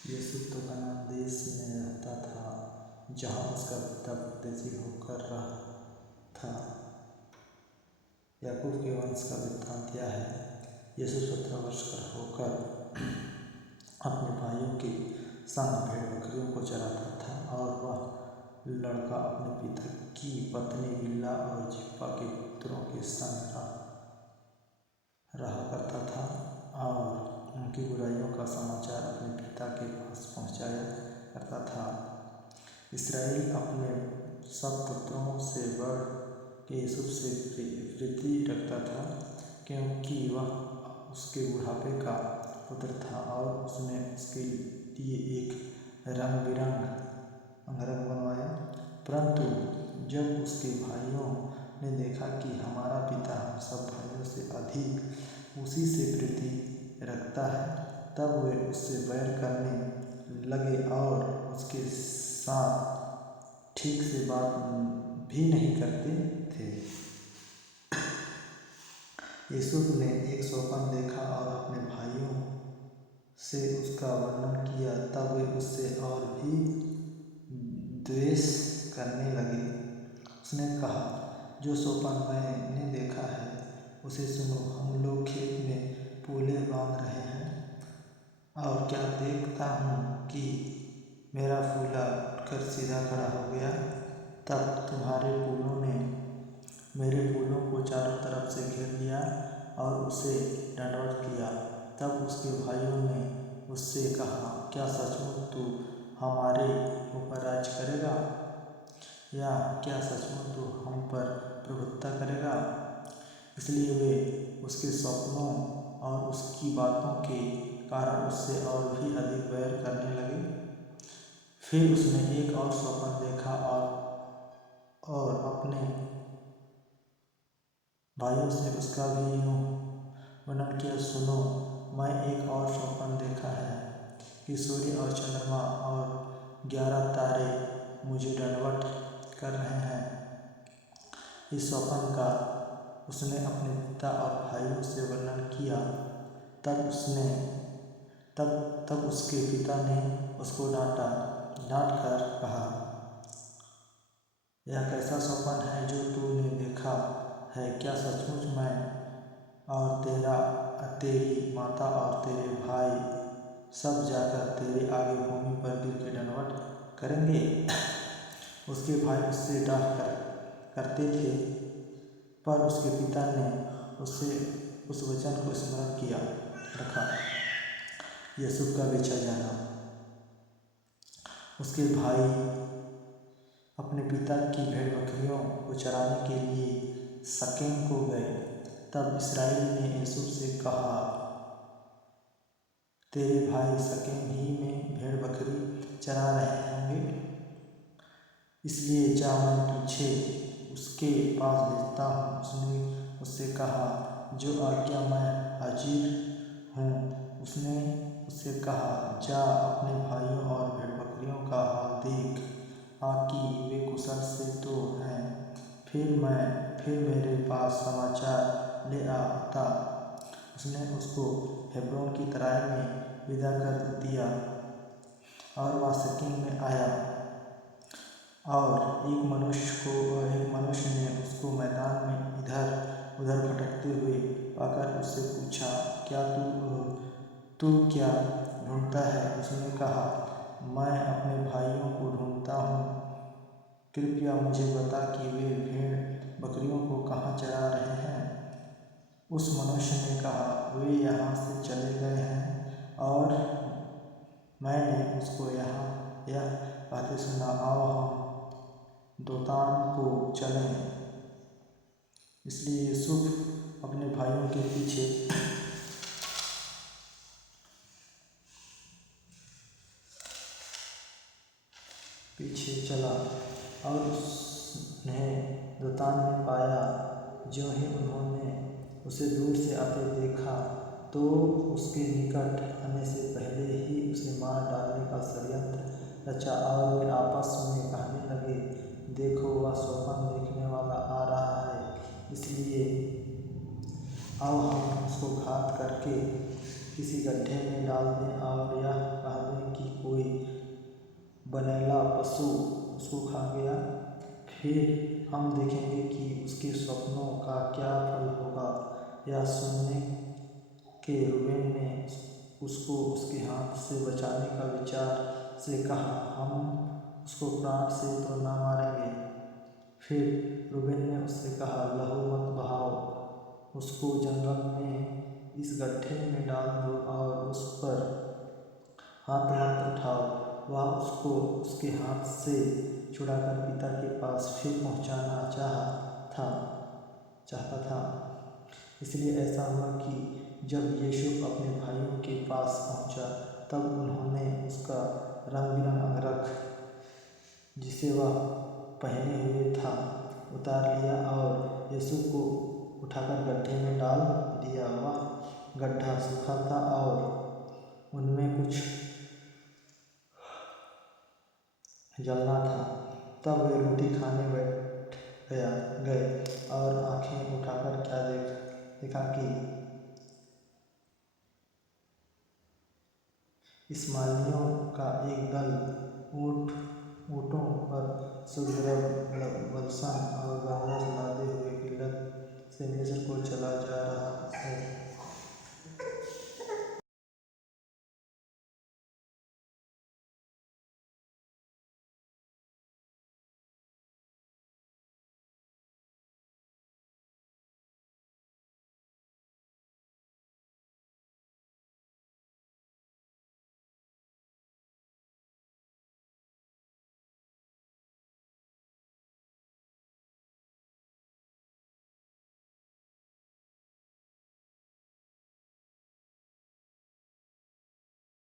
यूसुफ तो कनान देश में रहता था, जहाँ उसका पिता परदेशी होकर रहा था। याकूब के वंश का वृत्तांत यह है। यूसुफ 17 वर्ष का होकर अपने भाइयों के संग भेड़ बकरियों को चराता था, और वह लड़का अपने पिता की पत्नी बिल्हा और जिल्पा के पुत्रों के संग रहा करता था, और उनकी बुराइयों का समाचार अपने पिता के पास पहुँचाया करता था। इसराइल अपने सब पुत्रों से बढ़ के यूसुफ से प्रीति रखता था, क्योंकि वह उसके बुढ़ापे का पुत्र था, और उसने उसके लिए एक रंग बिरंग अंगरख बनवाया। परंतु जब उसके भाइयों ने देखा कि हमारा पिता हम सब भाइयों से अधिक उसी से प्रीति रखता है, तब वे उससे बैर करने लगे और उसके साथ ठीक से बात भी नहीं करते थे। यूसुफ ने एक स्वप्न देखा और अपने भाइयों से उसका वर्णन किया, तब वे उससे और भी द्वेष करने लगे। उसने कहा, जो स्वप्न मैंने देखा है उसे सुनो। हम लोग खेत में पूले बांध रहे हैं, और क्या देखता हूँ कि मेरा फूला उठकर सीधा खड़ा हो गया। तब तुम्हारे फूलों ने मेरे फूलों को चारों तरफ से घेर लिया और उसे दंडवत किया। तब उसके भाइयों ने उससे कहा, क्या सचमुच तू हमारे ऊपर राज करेगा, या क्या सचमुच तू हम पर प्रभुत्व करेगा? इसलिए वे उसके स्वप्नों और उसकी बातों के कारण उससे और भी अधिक बैर करने लगे। फिर उसने एक और स्वप्न देखा और अपने भाइयों से उसका भी यूँ वर्णन किया, सुनो, मैं एक और स्वप्न देखा है कि सूर्य और चंद्रमा और 11 तारे मुझे दंडवत कर रहे हैं। इस स्वप्न का उसने अपने पिता और भाइयों से वर्णन किया। तब उसके पिता ने उसको डांट कर कहा, यह कैसा स्वप्न है जो तूने देखा है? क्या सचमुच मैं और तेरी माता और तेरे भाई सब जाकर तेरे आगे भूमि पर गिर के दंडवत करेंगे? उसके भाई उससे डांट करते थे, पर उसके पिता ने उससे उस वचन को स्मरण किया रखा। यूसुफ का बेचा जाना। उसके भाई अपने पिता की भेड़ बकरियों को चराने के लिए शकेम को गए। तब इसराइल ने यूसुफ से कहा, तेरे भाई शकेम ही में भेड़ बकरी चरा रहे होंगे, इसलिए जा, मैं तुझे उसके पास भेजता हूँ। उसने उससे कहा, जो आज्ञा मैं हाजिर हूँ। उसने उससे कहा, जा, अपने भाइयों और भेड़ बकरियों का हाल देख आ कि वे कुशल से तो हैं, फिर मेरे पास समाचार ले आता। उसने उसको हेब्रोन की तराई में विदा कर दिया, और वह शकेम में आया। और एक मनुष्य ने उसको मैदान में इधर उधर भटकते हुए पाकर उससे पूछा, क्या तू क्या ढूंढता है? उसने कहा, मैं अपने भाइयों को ढूंढता हूँ। कृपया मुझे बता कि वे भेड़ बकरियों को कहाँ चरा रहे हैं। उस मनुष्य ने कहा, वे यहाँ से चले गए हैं, और मैंने उसको यह कहते सुना, आओ हम दोतान को चलें। इसलिए यूसुफ अपने भाइयों के पीछे चला, और उसने दोतान में पाया। ज्यों ही उन्होंने उसे दूर से आते देखा, तो उसके निकट आने से पहले ही उसे मार डालने का षड्यंत्र रचा, और वे आपस में कहने लगे, देखो, वह स्वप्न देखने वाला आ रहा है, इसलिए आओ हम उसको घात करके किसी गड्ढे में डाल दें और यह कह दें कि बनेला पशु उसको खा गया। फिर हम देखेंगे कि उसके स्वप्नों का क्या फल होगा। यह सुनने के रूबेन ने उसको उसके हाथ से बचाने का विचार से कहा, हम उसको प्राण से तो ना मारेंगे। फिर रूबेन ने उससे कहा, लहू मत बहाओ, उसको जंगल में इस गड्ढे में डाल दो और उस पर हाथ मत उठाओ। वह उसको उसके हाथ से छुड़ाकर पिता के पास फिर पहुंचाना चाहता था। इसलिए ऐसा हुआ कि जब यूसुफ अपने भाइयों के पास पहुंचा, तब उन्होंने उसका रंग बिरंगा अंगरख जिसे वह पहने हुए था उतार लिया और यूसुफ को उठाकर गड्ढे में डाल दिया। वह गड्ढा सूखा था और उनमें कुछ जलना था। तब वे रोटी खाने बैठ गए और आंखें उठाकर क्या देखा कि इस्माइलियों का एक दल ऊँटों पर सुगरबलसन और गंधक लादे हुए किल्लत से मिस्र को चला जा रहा है।